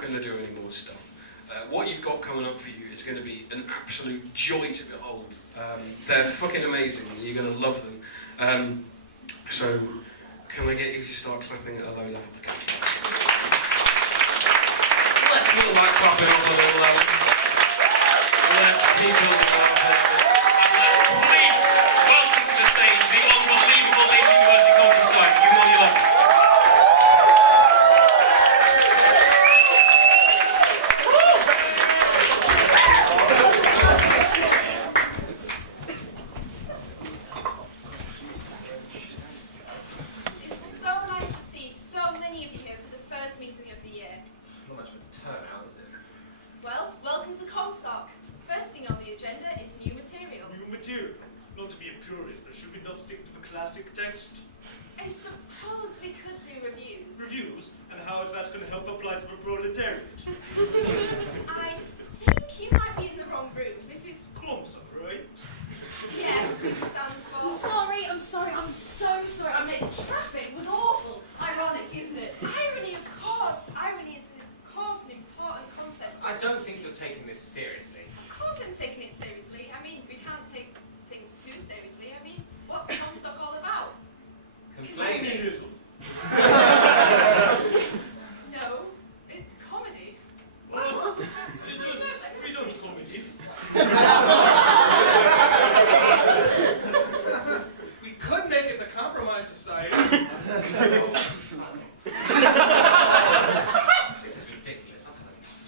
not going to do any more stuff. What you've got coming up for you is going to be an absolute joy to behold. They're fucking amazing. You're going to love them. So, can I get you to start clapping at a low level again? Let's look like clapping off a little level. Let's keep it on the level. And let's please welcome to the stage the unbelievable LUU Comedy Society. Give them all your love. Classic text. I suppose we could do reviews. Reviews? And how is that going to help the plight of a proletariat? I think you might be in the wrong room. This is... Clumsome, right? Yes, which stands for... I'm sorry, I'm so sorry. I meant traffic was awful. Ironic, isn't it? Irony, of course. Irony is, of course, an important concept. I don't think you're taking this seriously. Of course I'm taking it seriously. I mean, we can't take things too seriously. I mean, what's Comstock all about? Complaining. No, it's comedy. Well, we don't comedy. We could make it the Compromise Society. This is ridiculous. I've had enough.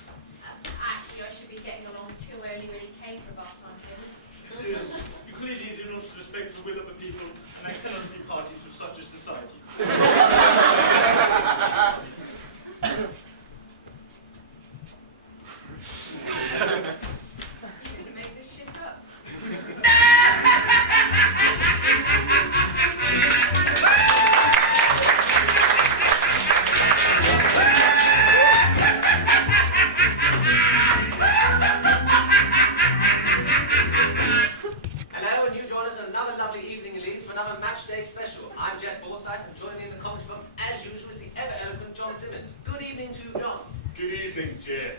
Actually, I should be getting along too early when he came for bus time here. Yes, you clearly do not respect the will of the people, and I cannot be party to such a society. You're gonna make this shit up. Hello, and you join us on another lovely evening in Leeds for another match day special. I'm Jeff Forsyth, and joining me in the comedy box, as usual, is the ever-eloquent John Simmons. Good evening to you, John. Good evening, Jeff.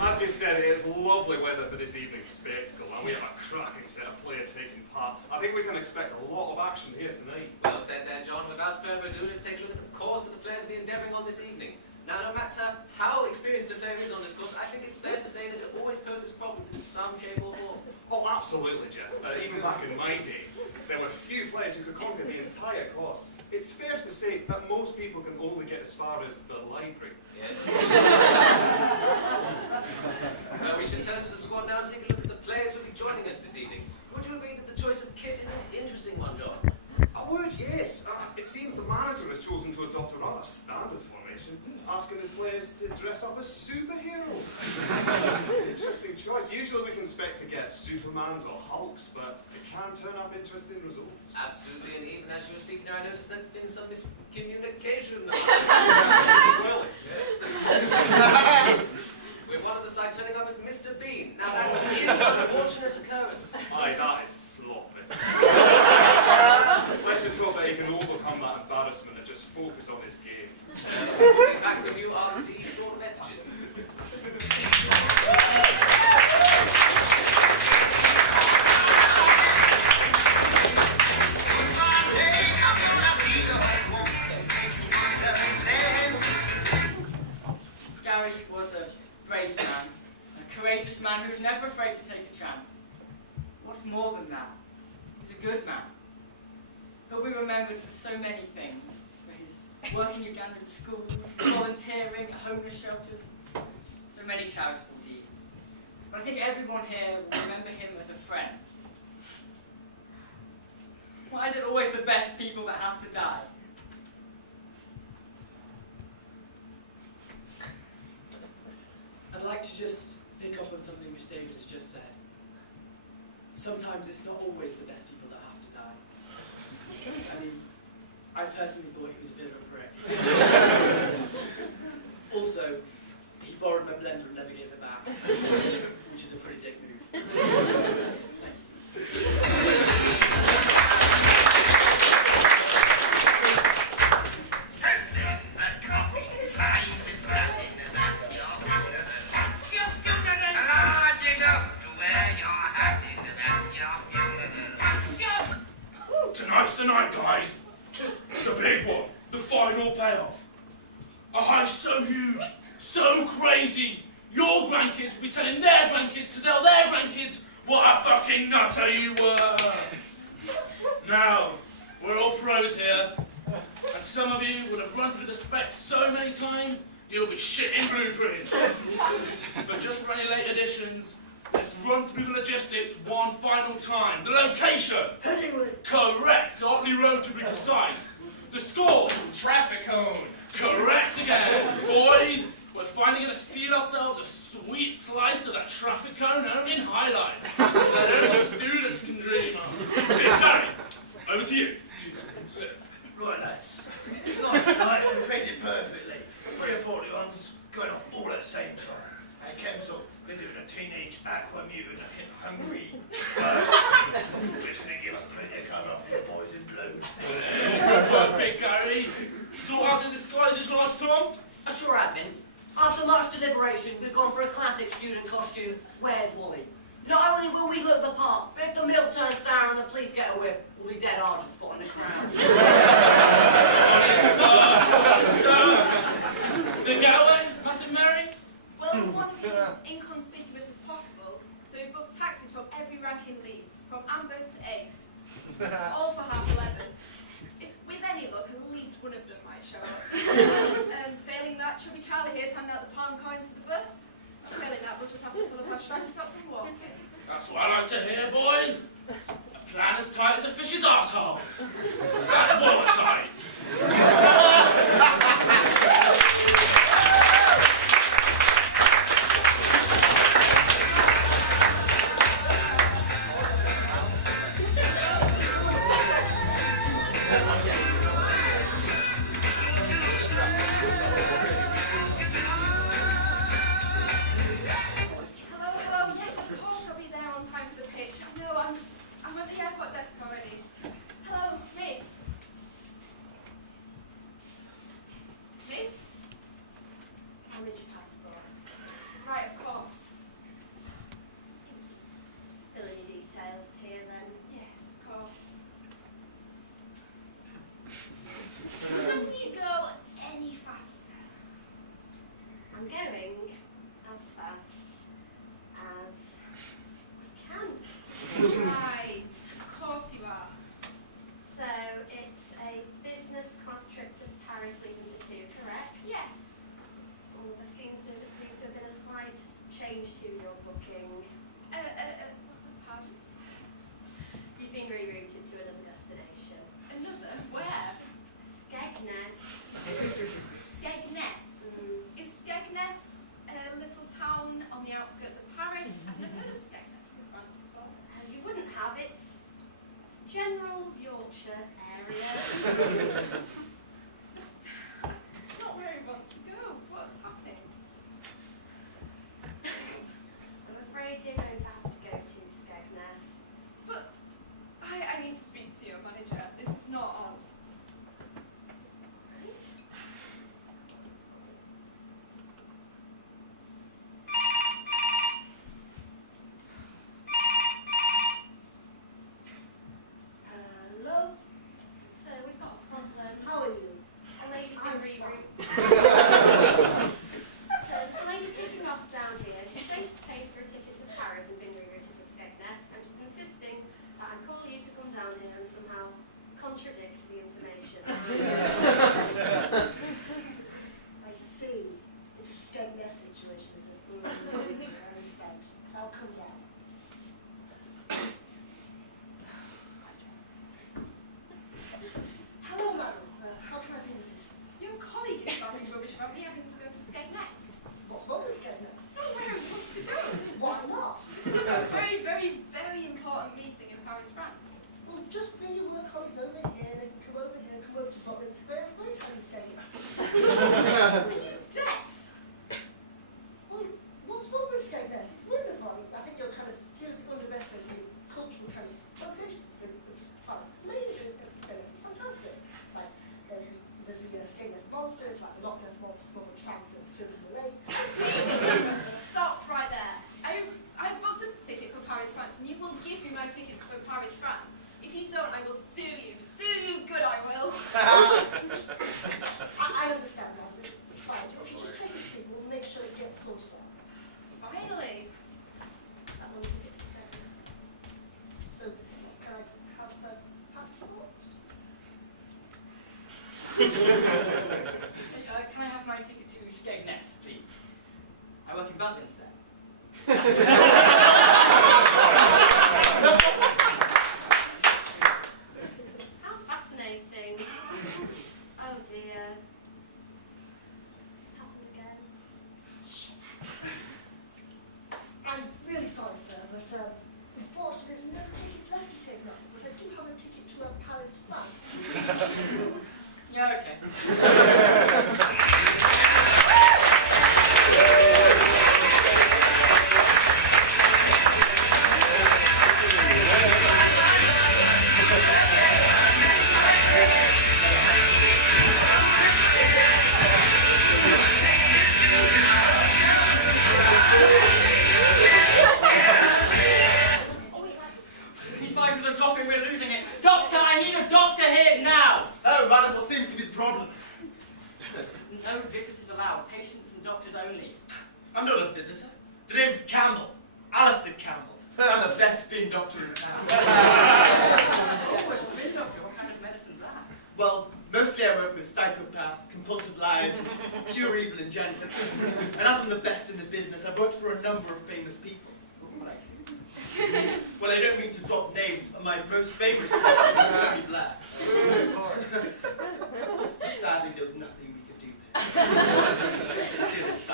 As you said, it is lovely weather for this evening's spectacle, and we have a cracking set of players taking part. I think we can expect a lot of action here tonight. Well said there, John. Without further ado, let's take a look at the course that the players will be endeavouring on this evening. Now, no matter how experienced a player is on this course, I think it's fair to say that it always poses problems in some shape or form. Oh, absolutely, Jeff. Even back in my day, there were few players who could conquer the entire course. It's fair to say that most people can only get as far as the library. Yes. Well, we should turn to the squad now and take a look at the players who will be joining us this evening. Would you agree that the choice of kit is an interesting one, John? I would, yes. It seems the manager has chosen to adopt a rather standard formation, asking his players to dress up as superheroes. Interesting choice. Usually we can expect to get Supermans or Hulks, but it can turn up interesting results. Absolutely, and even as you were speaking there, I noticed there's been some miscommunication. Really? With one of the side turning up as Mr. Bean. Now that is an unfortunate occurrence. Aye, that is sloppy. Let's just hope that he can overcome that embarrassment and just focus on his game. We'll be back with you after these short messages. Gary was a brave man, a courageous man who was never afraid to take a chance. What's more than that? He's a good man. He'll be remembered for so many things, for his work in Ugandan schools, his volunteering at homeless shelters, so many charitable deeds. But I think everyone here will remember him as a friend. Why is it always the best people that have to die? I'd like to just pick up on something which David has just said. Sometimes it's not always the best people that have to die. I mean, I personally thought he was a bit of a prick. Also, he borrowed my blender and never gave it back, which is a pretty dick move. Thank you. The big one, the final payoff. A heist so huge, so crazy, your grandkids will be telling their grandkids to tell their grandkids what a fucking nutter you were. Now, we're all pros here, and some of you will have run through the specs so many times, you'll be shitting blueprints. But just for any late additions, let's run through the logistics one final time. The location. Correct. Otley Road to be precise. The score. Traffic cone. Correct again. Boys, we're finally going to steal ourselves a sweet slice of that traffic cone only in highlights. That only students can dream of. Hey, Barry, over to you. Right, lads. It's nice tonight. We picked it perfectly. 3 or 4 ones going off all at the same time. And Kemsel, we're doing a teenage aqua mutant looking hungry. Which is going to give us plenty of cover from the boys in blue. Well, Big Gary, sort out the disguises last time? I sure have, Vince. After much deliberation, we've gone for a classic student costume, Where's Wally? Not only will we look the part, but if the milk turns sour and the police get a whiff, we'll be dead hard to spot in the crowd. The getaway, Massive Mary? Well, we want to be as inconspicuous as possible, so we booked taxis from every rank in Leeds, from Amber to Ace, all for 11:30. If with any luck, at least one of them might show up. Failing that, chubby Charlie here's handing out the pound coins for the bus. Failing that, we'll just have to pull up our striking socks and walk. That's what I like to hear, boys. A plan as tight as a fish's arsehole. That's watertight. I'm at the airport desk already. Hello, miss. Miss? I'll read your passport. Right, of course. Still any details here then? Yes, of course. Can you go any faster? I'm going as fast as I can. Right, of course you are. So it's a business class trip to Paris leaving for 2, correct? Yes. Oh, there seems to have been a slight change to your booking. Pardon? You've been rerouted to another destination. Another? Where? Skegness. Skegness? Is Skegness a little town on the outskirts of Paris? I've never heard of Skegness from France before. You wouldn't have it. It's general Yorkshire area. It's not where I want to go. What's happening? I'm afraid you're going to have to go to Skegness. But I need to speak to your manager. This is not on. Hello? So we've got a problem. How are you? A lady's been rerouted. So this lady's kicking off down here. She's saying she's paid for a ticket to Paris and been rerouted to Skegness, and she's insisting that I call you to come down here and somehow contradict the information. I see. It's a Skegness situation, isn't it? I understand. I'll come down. Hello, madam. How can I be of assistance? Your colleague is spouting rubbish about me having to go to Skegness. What's wrong with Skegness? It's not where I want to go. Why not? This is a very, very, very important meeting in Paris, France. Well, just bring your work colleagues over here. They can come over here, come over to Botland Square. Wait till I'm staying. Are you deaf? Well, what's wrong with Skegness? It's wonderful. I think you're kind of seriously underestimating the cultural kind of population of France. It's amazing. Skegness is fantastic. Like, there's the Skegness monster. It's like the Loch Ness monster from the tramp that swims in the lake. Please stop right there. I booked a ticket for Paris, France, and you will give me my ticket for Paris, France. If you don't, I will sue you. Sue you good, I will. Can I have my ticket to Skegness, please? I work in Butlins there. How fascinating. Oh dear. It's happened again. I'm really sorry, sir, but unfortunately there's no tickets left to Skegness, but I do have a ticket to Paris, France. Yeah, okay. These fighters are dropping, we're losing it. Doctor, I need a doctor here now! Oh, madam, what seems to be the problem? No visitors allowed, patients and doctors only. I'm not a visitor. The name's Campbell. Alistair Campbell. I'm the best spin doctor in town. Oh, a spin doctor, what kind of medicine's that? Well, mostly I work with psychopaths, compulsive liars, pure evil in general. And as I'm the best in the business, I've worked for a number of famous people. Like who? Well, I don't mean to drop names, but my most famous patient is Tony Blair. Sadly, there was nothing we could do there. Still, it's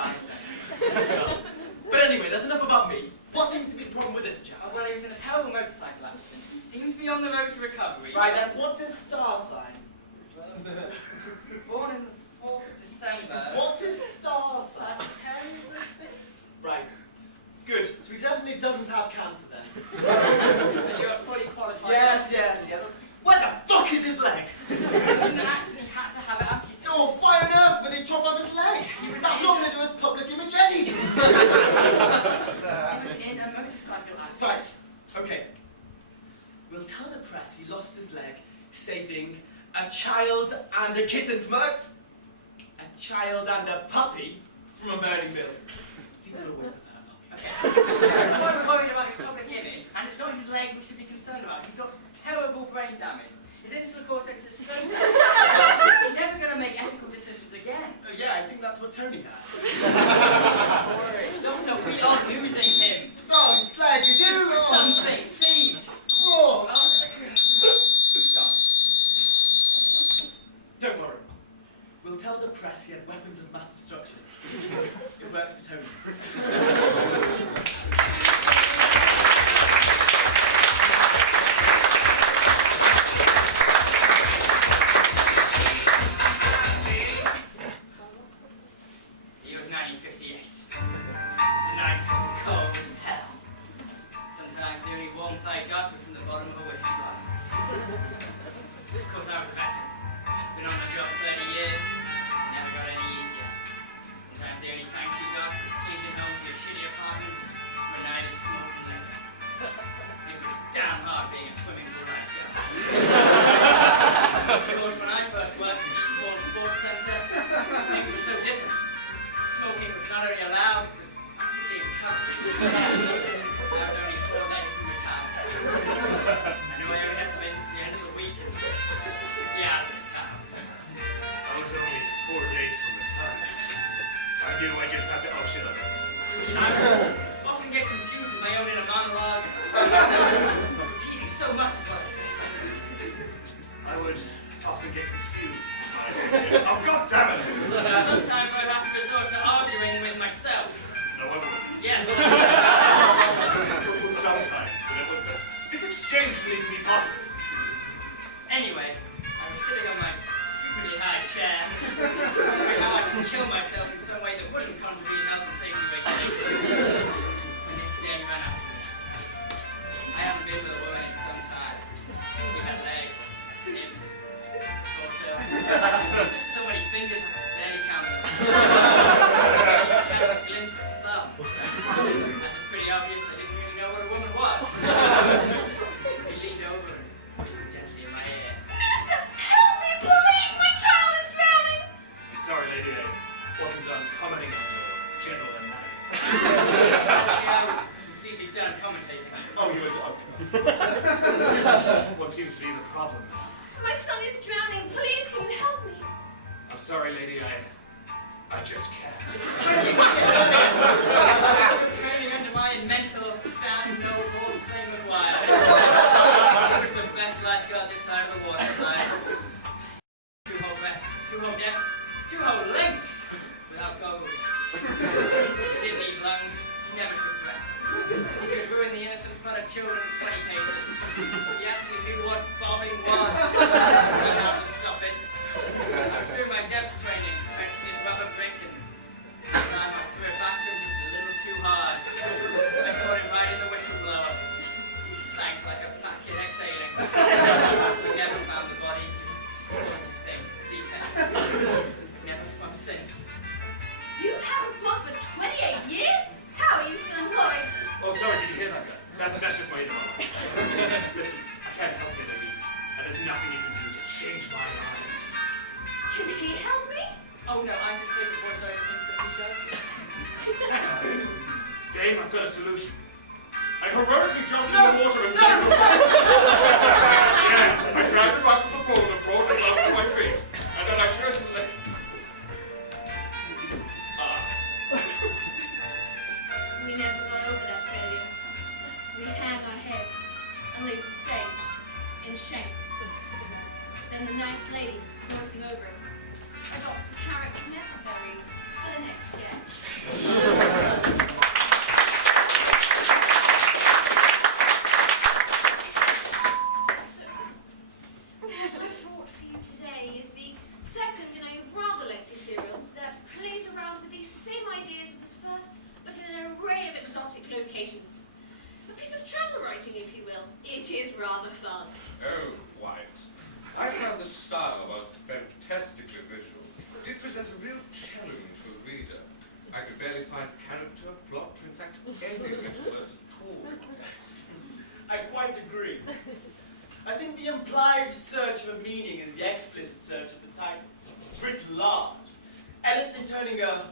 but anyway, that's enough about me. What seems to be the problem with this chap? Well, he was in a terrible motorcycle accident. Seems to be on the road to recovery. Right, and what's his star sign? Born in the 4th of December. What's his star sign? Sagittarius, I think? Right. Good. So he definitely doesn't have cancer then. So you're fully qualified. Yes. Where the fuck is his leg? He was in an accident, he had to have it amputated. Oh, why on earth would they chop off his leg? That's not going to do his public image any. He was in a motorcycle accident. Right. Okay. We'll tell the press he lost his leg saving a child and a kitten from a child and a puppy from a burning building. People are aware of that puppy. Okay. We're worried about his public image, and it's not his leg we should be concerned about. He's got terrible brain damage. His insular cortex is so bad, he's never going to make ethical decisions again. Yeah, I think that's what Tony had. Doctor, we are losing him. Oh, his leg is Do something, please. Oh. He's gone. Don't worry. We'll tell the press he had weapons of mass destruction. It worked for Tony. Year of 1958. The night's cold as hell. Sometimes the only warmth I got was from the bottom of a whiskey bottle. Of course, I was a veteran. Been on the job 30 years, never got any easier. Sometimes the only thanks you got was sleeping home to your shitty apartment for a night of smoking liquor. It was damn hard being a swimming pool lifeguard. Of course, when I first worked at the Eastbourne Sports Centre, things were so different. Smoking was not only allowed, it was actually encouraged. I was only 4 days from retired. I knew I only had to make it to the end of the week and be out of this town. I was only 4 days from retirement. I knew I just had to shut up. I often get confused with my own inner monologue, repeating so much of what I say. I would often get confused. Oh, God damn it! Sometimes I have to resort to arguing with myself. No, I wouldn't. Yes. Well, sometimes, but it would. This exchange wouldn't even be possible. Anyway, I was sitting on my stupidly high chair, wondering how I can kill myself in some way that wouldn't contravene health and safety regulations. When this day ran up to me. I haven't been with a woman in some time. She had legs, hips, torso, so many fingers, barely counted. That's a glimpse of thumb. That's pretty obvious I didn't really know what a woman was. She leaned over and sorry, lady, I just can't. Training under my mental stand, no horse playing with wire. It's the best lifeguard this side of the water slide. 2 whole breaths, 2 whole depths, 2 whole lengths without goggles. He didn't need lungs, he never took breaths. He could ruin the innocent fun of children in 20 paces. He actually knew what bombing was. He knew how to stop it. I was doing my depth training, fixing his rubber brick, and this time I threw it back to him just a little too hard. I caught him right in the whistleblower. He sank like a fat kid exhaling. We never found the body, just throwing mistakes at the deep end. We've never swum since. You haven't swum for 28 years? How are you still employed? Oh, sorry, did you hear that guy? That's just my inner monologue. Listen, I can't help you, lady. And there's nothing you can do to change my mind. Can he help me? Oh no, I'm just here to voice over things that he does. Dame, I've got a solution. I heroically jumped in the water and saved her. Yeah, I dragged her back from the pool and brought her up to my feet. And then I shared the leg. We never got over that failure. We hang our heads and leave the stage in shame. Then the nice lady voicing over us adopts the character necessary for the next sketch. So, what I brought for you today is the second in a rather lengthy serial that plays around with the same ideas as this first, but in an array of exotic locations. A piece of travel writing, if you will. It is rather fun. Oh, quite. I found the style was fantastically visual. It did present a real challenge for the reader. I could barely find character, plot, in fact, any mental words at all. I quite agree. I think the implied search for meaning is the explicit search of the title. Writ large. Anything turning an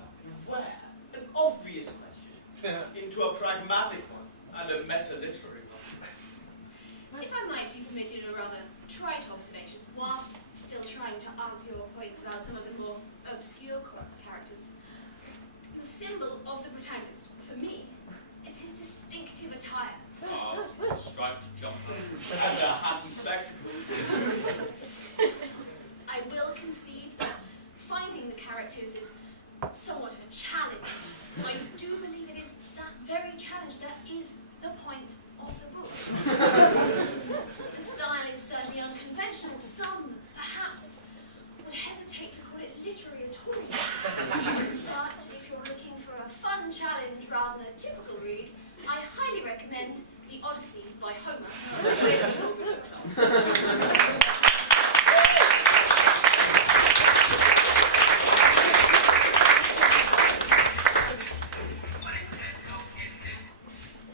obvious question into a pragmatic one and a meta-literary one. If I might be permitted a rather trite observation, whilst still trying to answer your points about some of the more obscure characters, the symbol of the protagonist, for me, is his distinctive attire. Ah, striped jumper. And a hat and spectacles. I will concede that finding the characters is somewhat of a challenge. I do believe it is that very challenge that is the point of the book. The style is certainly unconventional. Some, perhaps, would hesitate to call it literary at all. But if you're looking for a fun challenge rather than a typical read, I highly recommend The Odyssey by Homer.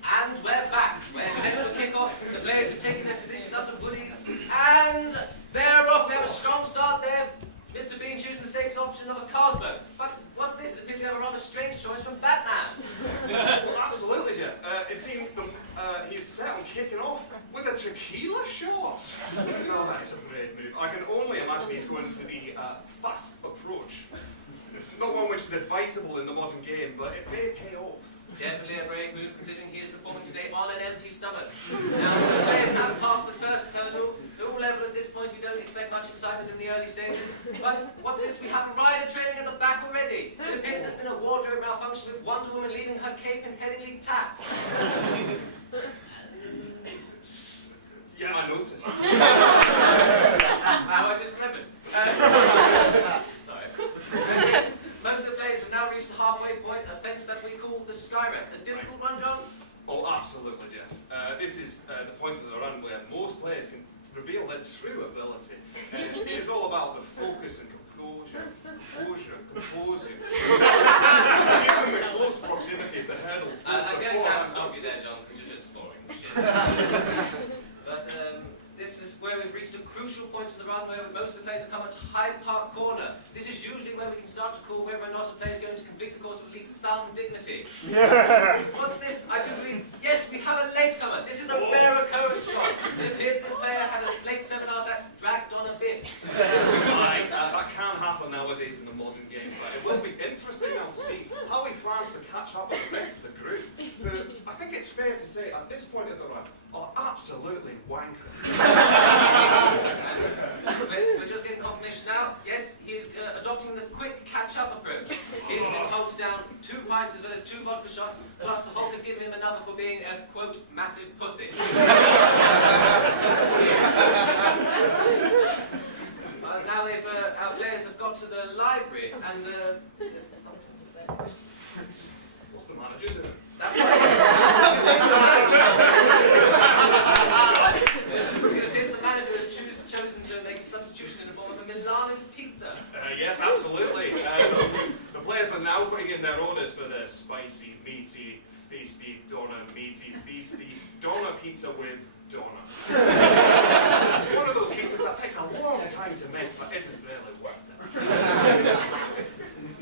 And we're back. We're set for kick-off. The players have taken their positions up to goodies. And they're off. We have a strong start there. Mr. Bean choosing the safe option of a Carlsberg. But what's this? It appears we have a rather strange choice from Batman. Well, absolutely, Jeff. It seems he's set on kicking off with a tequila shot. No, that's a great move. I can only imagine he's going for the fast approach. Not one which is advisable in the modern game, but it may pay off. Definitely a brave move considering he is performing today on an empty stomach. Now, the players have passed the first hurdle. They're all level at this point. We don't expect much excitement in the early stages. But what's this? We have a rider training at the back already. It appears there's been a wardrobe malfunction with Wonder Woman leaving her cape in Headingley taps. Yeah, I noticed. Now I just remembered. Sorry. Most of the players have now reached the halfway point, a fence that we call the Skywreck. A difficult one, John? Oh, absolutely, Jeff. This is the point of the run where most players can reveal their true ability. It is all about the focus and composure. Given the close proximity of the hurdles. I'm going to have to stop you there, John, because you're just boring. But this is where we've reached a crucial point in the run where most of the players have come at Hyde Park Corner. This is usually where we can start to call whether or not a player is going to complete the course with at least some dignity. What's this? I do believe. Yes, we have a latecomer. This is a rare occurrence, John. It appears this player had a late seminar that dragged on a bit. That can happen nowadays in interesting now to see how he plans to catch up with the rest of the group, who I think it's fair to say at this point in the run are absolutely wanker. We're just getting confirmation now. Yes, he is adopting the quick catch-up approach. He's been told to down 2 pints as well as 2 vodka shots, plus the Hulk has given him a number for being a, quote, massive pussy. Now our players have got to the library, and What's the manager doing? that's right. It appears the manager has chosen to make a substitution in the form of a Milano's pizza. Yes, absolutely. The players are now putting in their orders for the spicy, meaty, feisty, doner, meaty, feisty, doner pizza with doner. One of those pizzas that takes a long time to make, but isn't really worth it.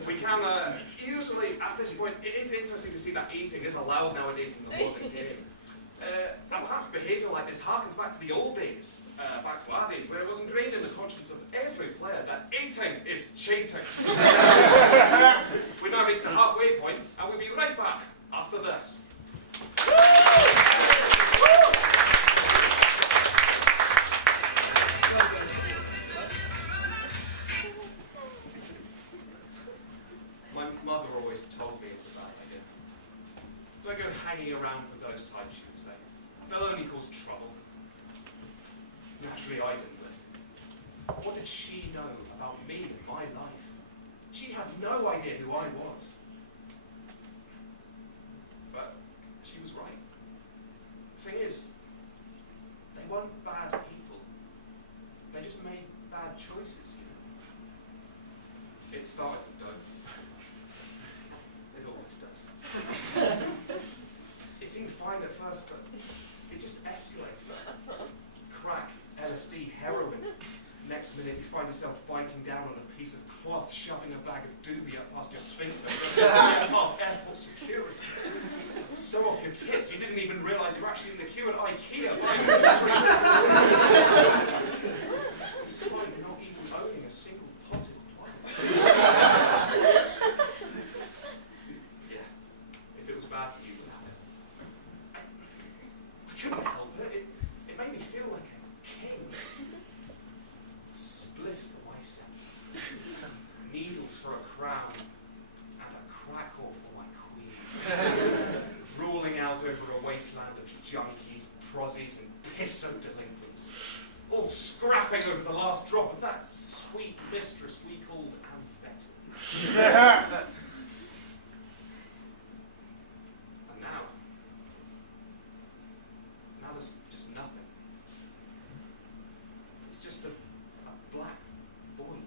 We can, usually at this point, it is interesting to see that eating is allowed nowadays in the modern game. And perhaps behaviour like this harkens back to the old days, back to our days, where it was ingrained in the conscience of every player that eating is cheating. We've now reached the halfway point, and we'll be right back after this. My mother always told me it's a bad idea. Don't go hanging around with those types, she would say. They'll only cause trouble. Naturally, I didn't listen. What did she know about me and my life? She had no idea who I was. But she was right. The thing is, they weren't bad people. They just made bad choices, you know. It started with Doug. It always does. It seemed fine at first, but it just escalated. Crack, LSD, heroin. Next minute, you find yourself biting down on a piece of cloth, shoving a bag of doobie up past your sphincter, past airport security. So off your tits, you didn't even realise you were actually in the queue at IKEA buying a despite not even owning a single potted plant. Yeah, if it was bad for you, without it. I couldn't help it. It made me feel like a king. A spliff for my scepter. Needles for a crown. And a crackle for my queen. Ruling out over a wasteland of junkies, prozzies, and piss-soaked delinquents. All scrapping over the last drop of that sweet mistress we called Fenton. And now there's just nothing. It's just a black void.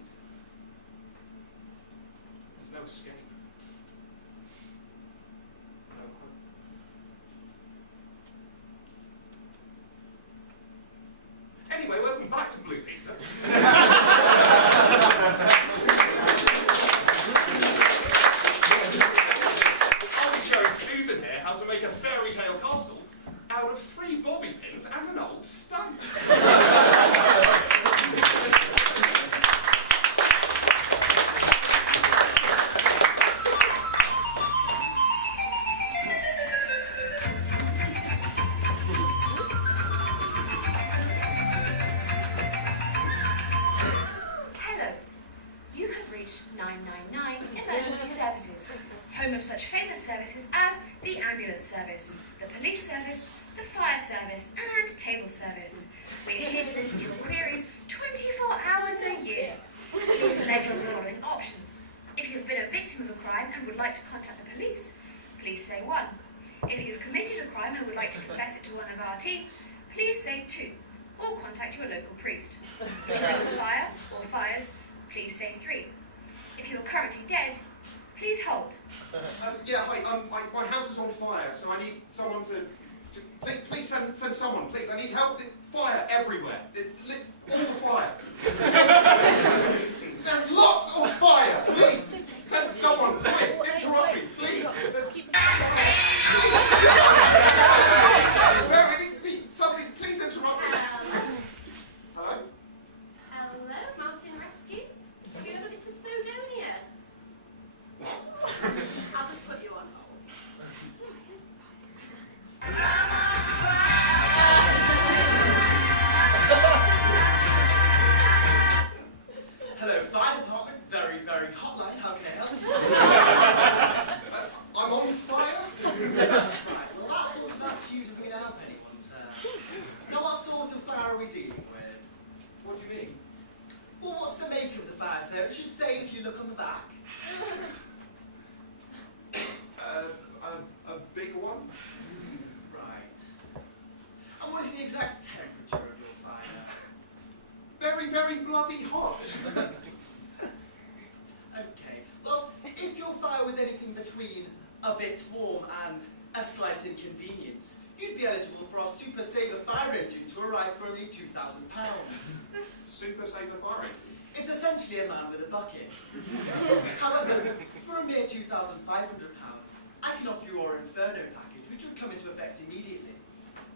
There's no escape. No hope. Anyway, welcome back to Blue Peter. I'll be showing Susan here how to make a fairy tale castle out of 3 bobby pins and an old stump. Hello. You have reached 999 Emergency Services, home of such famous services as the ambulance service, the police service, the fire service, and table service. We are here to listen to your queries 24 hours a year. Please select from the following options. If you've been a victim of a crime and would like to contact the police, please say 1. If you've committed a crime and would like to confess it to one of our team, please say 2. Or contact your local priest. If you know of fire or fires, please say 3. If you are currently dead, please hold. Yeah, hi, my house is on fire, so I need someone to... Please send someone, please. I need help. Fire everywhere. All the fire. There's lots of fire. Please, send someone. Quick, interrupt me, please. There needs to be something. Please interrupt me. Hello? Hello, Mountain Rescue. We're looking for Snowdonia. What? hotline. How can I help you? I'm on fire. Right, well that sort of attitude isn't going to help anyone, sir. Now what sort of fire are we dealing with? What do you mean? Well, what's the make of the fire, sir? It should say if you look on the back. A big one? Right. And what is the exact temperature of your fire? Very, very bloody hot. Okay, well, if your fire was anything between a bit warm and a slight inconvenience, you'd be eligible for our Super Saver fire engine to arrive for only £2,000. Super Saver fire engine? It's essentially a man with a bucket. However, for a mere £2,500, I can offer you our Inferno package, which would come into effect immediately.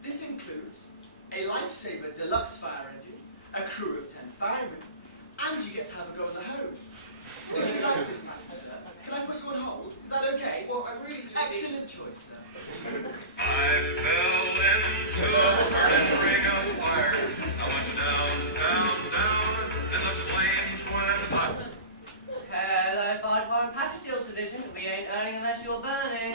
This includes a Lifesaver deluxe fire engine, a crew of 10 firemen, and you get to have a go at the hose. If you like this package, sir, can I put you on hold? Is that okay? Well, I really just Excellent choice, sir. I fell into a burning ring of fire. I went down, down, down, and the flames went up. Hello, 5-1 Package Deals Division. We ain't earning unless you're burning.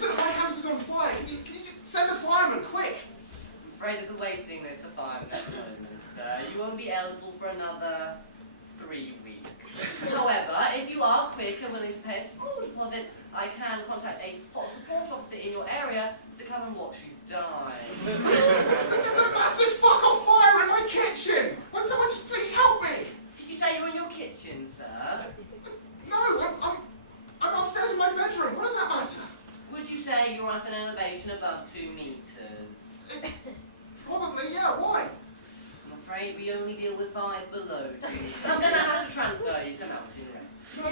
Look, my house is on fire. Can you send a fireman, quick? I'm afraid there's a waiting list of firemen at the moment, sir. You won't be eligible for another 3 weeks. However, if you are quick and willing to pay a small deposit, I can contact a hot support officer in your area to come and watch you die. There's a massive fuck-off fire in my kitchen! Won't someone just please help me? Did you say you're in your kitchen, sir? No, I'm upstairs in my bedroom. What does that matter? Would you say you're at an elevation above 2 meters? Probably, yeah. Why? I'm afraid we only deal with fires below 2 meters. I'm going to have to transfer you to mountain rest. No.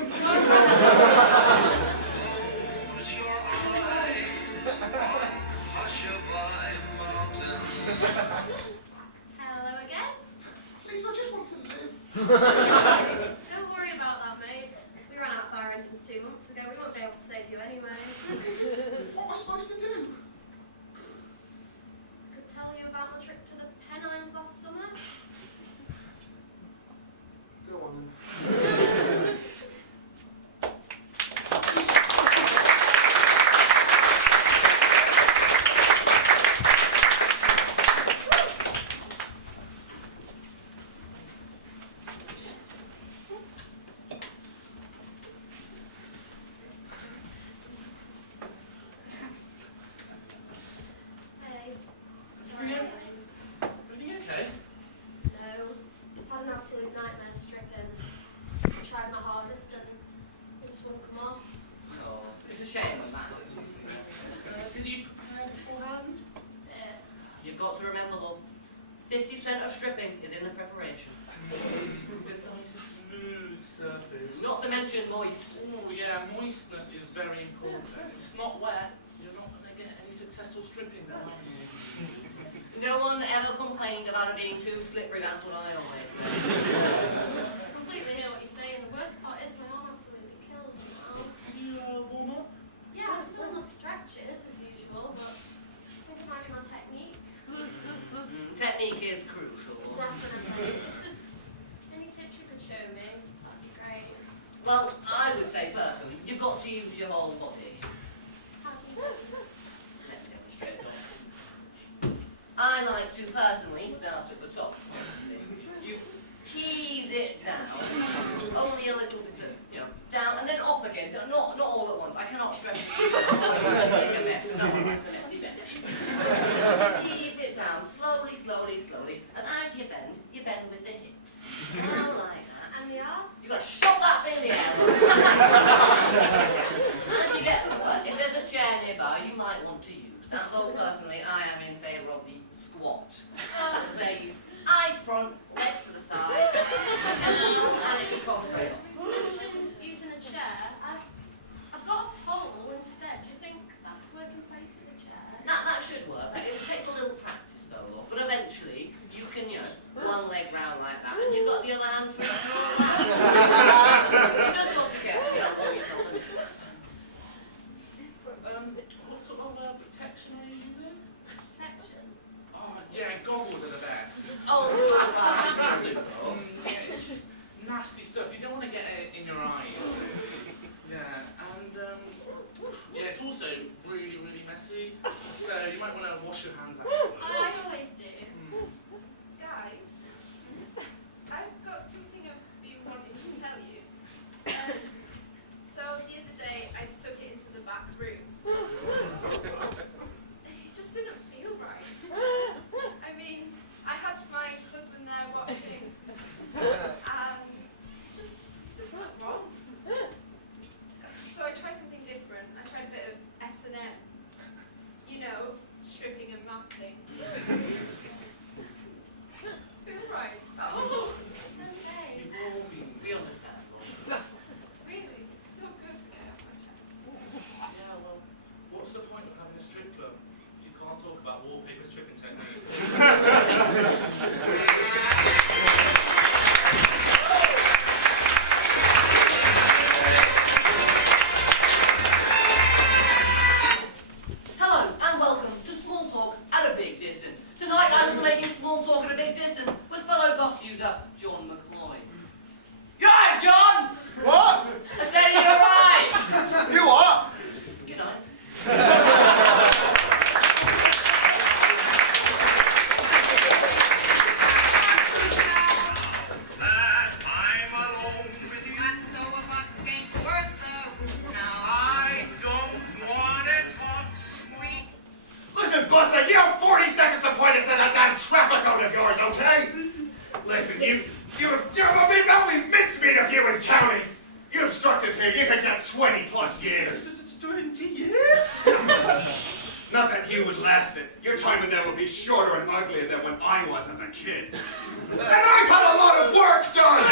Close your eyes on Hushabye Mountain. Hello again. Please, I just want to live. Don't worry about that, mate. We ran out of fire engines 2 months ago. We won't be able to save you anyway. What am I supposed to do? Could tell you about my trip to the Pennines last summer. Go on then. Hey. Everything okay? No, I've had an absolute nightmare stripping. I tried my hardest and it just won't come off. Oh, it's a shame of that. Did you prepare beforehand? Yeah. You've got to remember, though, 50% of stripping is in the preparation. A nice smooth surface. Not to mention moist. Oh yeah, moistness is very important. If it's not wet, you're not going to get any successful stripping then, are you? No one ever complained about it being too slippery, that's what I always say. I completely hear what you're saying. The worst part is my arm absolutely kills me now. Can you warm up? Yeah, I've done the stretches as usual, but I think it might be my technique. Technique is crucial. Definitely. It's just any tips you could show me, that'd be great. Well, I would say personally, you've got to use your whole body. How can you Let me demonstrate that. I like to personally start at the top. You tease it down, only a little bit, down and then up again. Not all at once. I cannot stretch it. Make a mess. No one likes a messy Bessie. Tease it down slowly, slowly, slowly, and as you bend with the hips. Down like that. And the arse? You've got to shove that thing in the air. As you get lower, if there's a chair nearby, you might want to use that. Though personally, I am in favour of the squat. That's where you eyes front, legs to the side, and it should come straight up. Using a chair, I've got a pole instead. Do you think that would work in place of a chair? That should work. It takes a little small talk at a big distance with fellow bus user John McCloy. You alright, John? What? I said you alright! You are? Good night. That I'm alone with you. That's so about getting worse though. Now. I don't want to talk Sweet. Listen, Buster, you have 40 seconds to point us to that damn traffic cone of yours, okay? Listen, you're a big only mincemeat of you and counting. You obstruct us here, you could get 20 plus years. 20 years? Not that you would last it. Your time in there will be shorter and uglier than when I was as a kid. And I've had a lot of work done!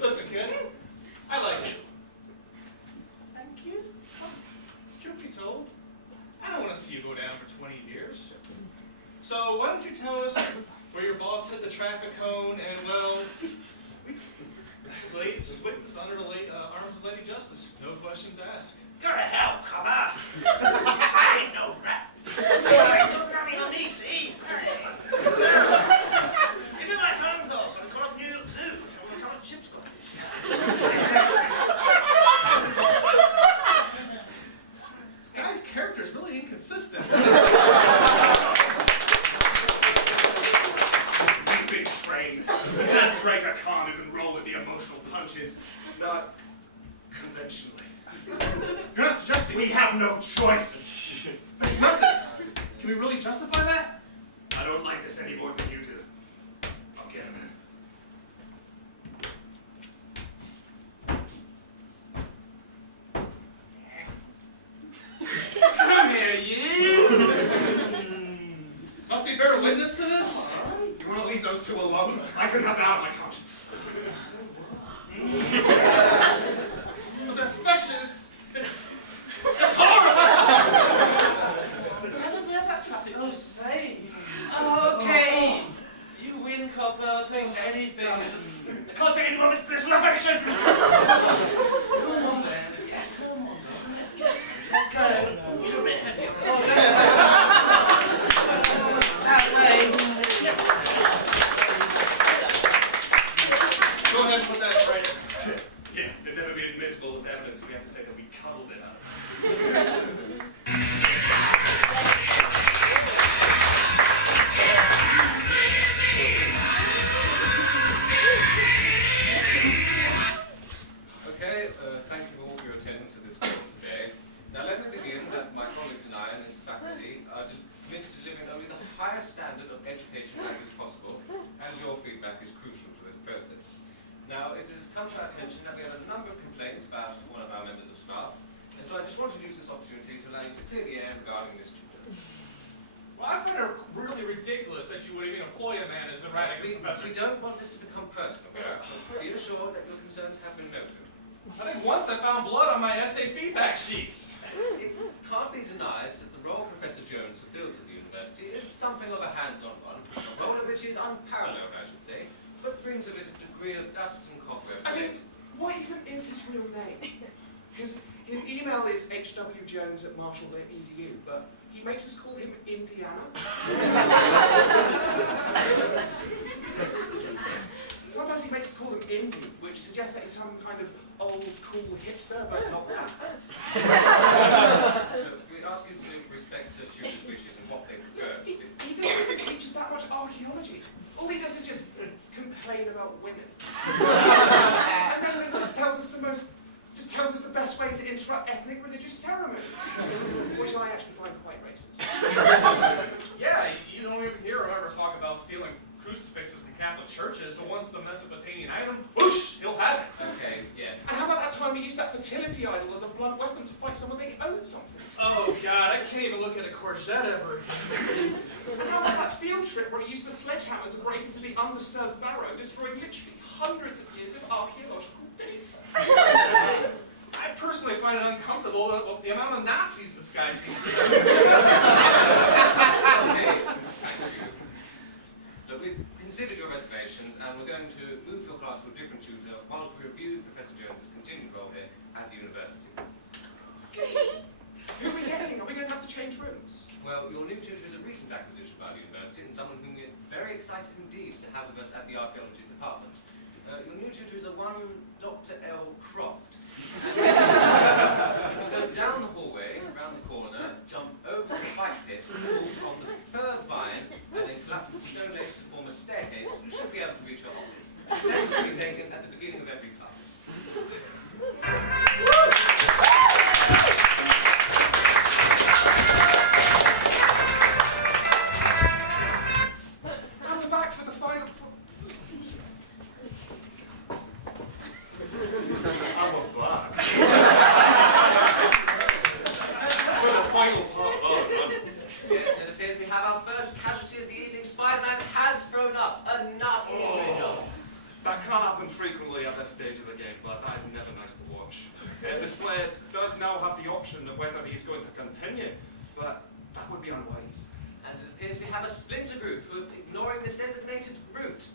Listen, kid, I like you. And kid, truth be told, I don't want to see you go down for 20 years. So why don't you tell us where your boss hit the traffic cone and, well, witness under the arms of Lady Justice. No questions asked. Go to hell, come on. I ain't no rat. On EC. Give me my phone call so I can call up New York Zoo. I want to call it chip squash. This guy's character is really inconsistent. You've been trained. You can't break a con who can roll with the emotional punches. Not conventionally. You're not suggesting we have no choice. It's not this. Can we really justify that? I don't like this any more than you do. I'll get him in. Come here, you! Must be bear witness to this? You want to leave those two alone? I couldn't have that out of my conscience. But their affection, it's horrible! So safe. Okay. You win, copper. I'll take anything. I can't take any more of this blissful affection! Come on, then. Yes. Come on, then. Let's go. Let's go. You're a bit heavy. That way. Go ahead and put that right. Yeah, it'd never be admissible as evidence. We have to say that we cuddled it out. Okay, thank you all for your attendance at this forum today. Now let me begin that my colleagues and I and this faculty are committed to delivering only the highest standard of education as is possible, and your feedback is crucial to this process. Now, it has come to our attention that we have a number of complaints about one of our members of staff, and so I just wanted to use this opportunity to allow you to clear the air regarding this tutor. Well, I find it really ridiculous that you would even employ a man as a radicus professor. We don't want this to become personal here, but be assured that your concerns have been noted. I think once I found blood on my essay feedback sheets. It can't be denied that the role Professor Jones fulfills at the university is something of a hands-on one, a role of which is unparalleled, I should say, but brings with it a degree of dust and cobweb. I mean, what even is his real name? His email is hwjones@marshall.edu, but he makes us call him Indiana. Sometimes he makes us call him Indy, which suggests that he's some kind of old, cool hipster, but not that. We ask you to respect the tutor's wishes and what they prefer. He doesn't even teach us that much archaeology. All he does is just complain about women. And then just tells us the best way to interrupt ethnic religious ceremonies, which I actually find quite racist. Yeah, you don't even hear him ever talk about stealing crucifixes from Catholic churches, but once the Mesopotamian item, whoosh, he'll have it. Okay, yes. And how about that time we used that fertility idol as a blunt weapon to fight someone they owed something? Oh God, I can't even look at a courgette ever again. And how about that field trip where he used the sledgehammer to break into the undisturbed barrow, destroying literally hundreds of years of archaeological data? I personally find it uncomfortable the amount of Nazis this guy seems to know. Okay, thank you. Look, we've considered your reservations, and we're going to move your class to a different tutor whilst we review Professor Jones's continued Well, your new tutor is a recent acquisition by the university and someone whom we're very excited indeed to have with us at the archaeology department. Your new tutor is a one Dr. L. Croft. You go down the hallway, around the corner, jump over the spike pit, pull on the third vine, and then collapse the stone ledge to form a staircase. You should be able to reach your office. Attendance will be taken at the beginning of every class. And we're back for the final. And we're back. For the final part of our run. Yes, it appears we have our first casualty of the evening. Spider-Man has thrown up a nasty injury job. That can't happen frequently at this stage of the game, but that is never nice to watch. This player does now have the option of whether he's going to continue, but that would be unwise. And it appears we have a splinter group who are ignoring the designated route.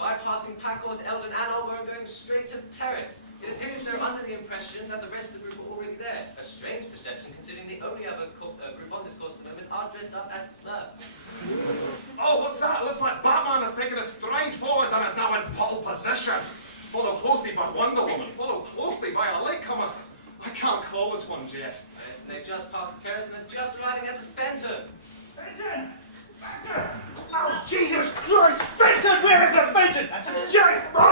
Bypassing Packhorse, Eldon and Alba and going straight to Terrace. It appears they're under the impression that the rest of the group are already there. A strange perception considering the only other group on this course at the moment are dressed up as Smurfs. Oh, what's that? It looks like Batman has taken a stride forward and is now in pole position. Followed closely by Wonder Woman, followed closely by a latecomer. I can't call this one, Jeff. Yes, they've just passed the Terrace and are just arriving at the Fenton. Fenton! Fenton! Oh, Jesus Christ! Fenton! Where is the Fenton? That's a giant! Well,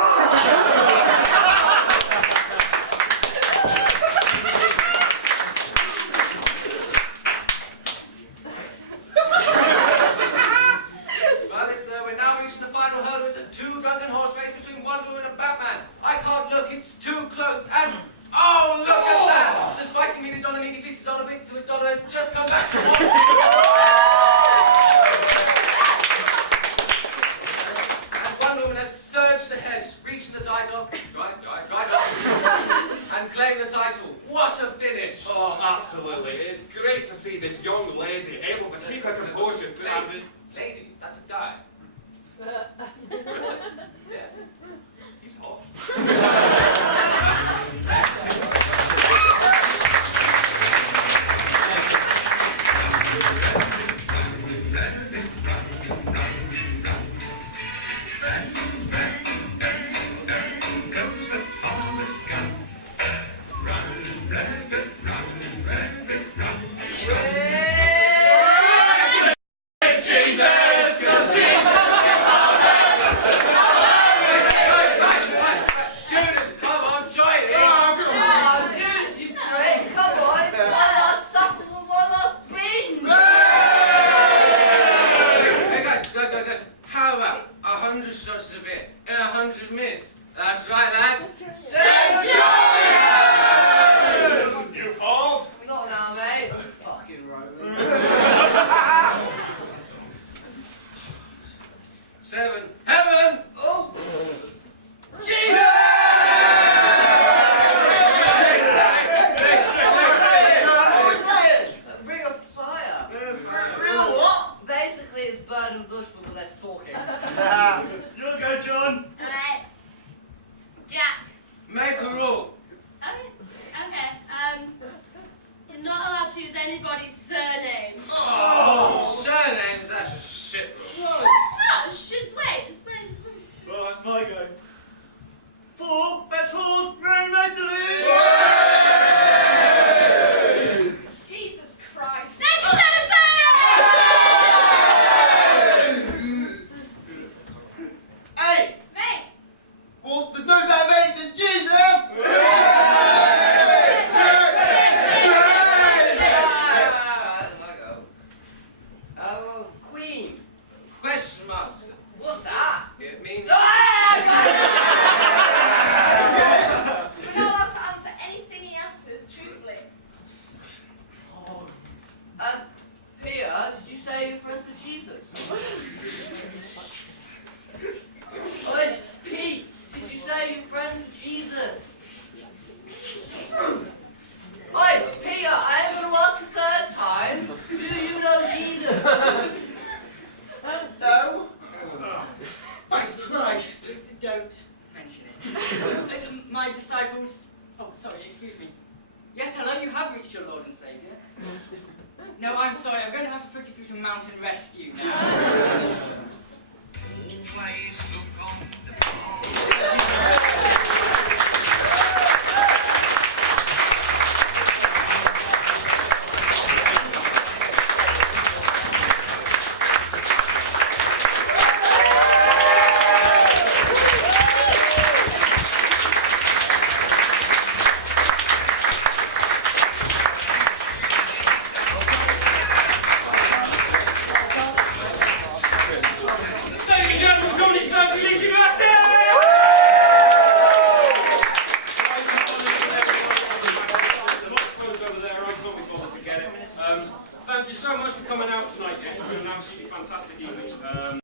we're now reaching the final hurdle. It's a two-drunken horse race between Wonder Woman and Batman. I can't look, it's too close, and oh, look at that! The spicy meaty Donna Meaty Feast of Donna Meaty to Donna has just come back to watch you. And Wonder Woman has surged ahead, reaching the dry dock, and claim the title. What a finish! Oh, absolutely. It's great to see this young lady able to keep her composure through. Lady, that's a guy. Yeah. He's hot. No, I'm sorry. I'm going to have to put you through some mountain rescue now. Always look on the ball. Ladies and gentlemen, Comedy Society, Leeds University!